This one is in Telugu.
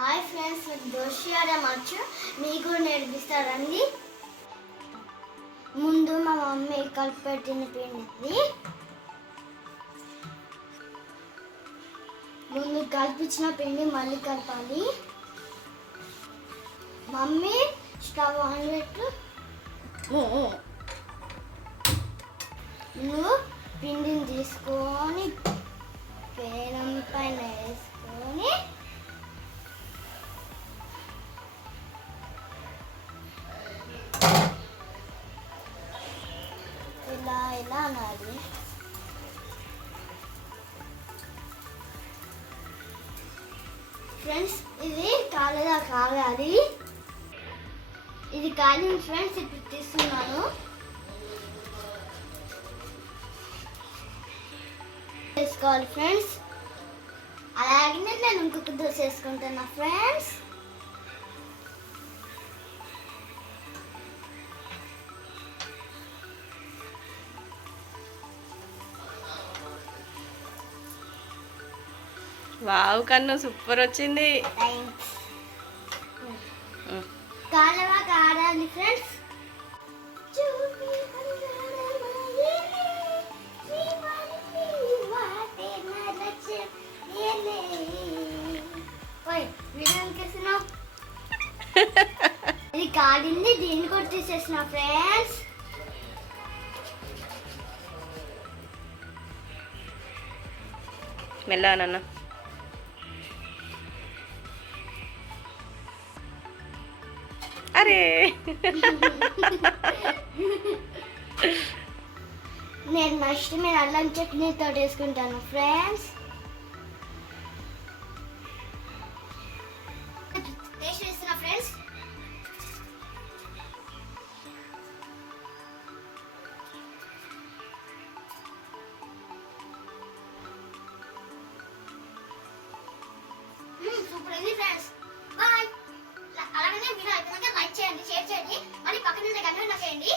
హాయ్ ఫ్రెండ్స్ దోశ మార్చు మీకు నేర్పిస్తారండి ముందు మా మమ్మీ కలిపెట్టిన పిండిది. ముందు కలిపించిన పిండి మళ్ళీ కలపాలి. మమ్మీ స్టవ్ ఆన్ పెట్టు. నువ్వు పిండిని తీసుకొని పేనం పైన ఇలా ఎలా అనాలి. ఫ్రెండ్స్ ఇది కాలేదా కాగాలి ఇది కాలిన ఫ్రెండ్స్ ఇప్పుడు తీస్తున్నాను. వేసుకోవాలి ఫ్రెండ్స్ అలాగే నేను ఇంకొక దోశ వేసుకుంటున్నా ఫ్రెండ్స్ వావ్ కన్ను సూపర్ వచ్చింది. కాలవా కాడాలి ఫ్రెండ్స్ ఇది కాడింది దీన్ని కూడా తీసేసిన ఫ్రెండ్స్ మెల్లగా అరే. నేను నెక్స్ట్ మీరు అల్లం చట్నీతో వేసుకుంటాను ఫ్రెండ్స్ టేస్ట్ చేస్తున్నా ఫ్రెండ్స్ సూపర్ ఉంది ఫ్రెండ్స్ కింద గంట నొక్కేయండి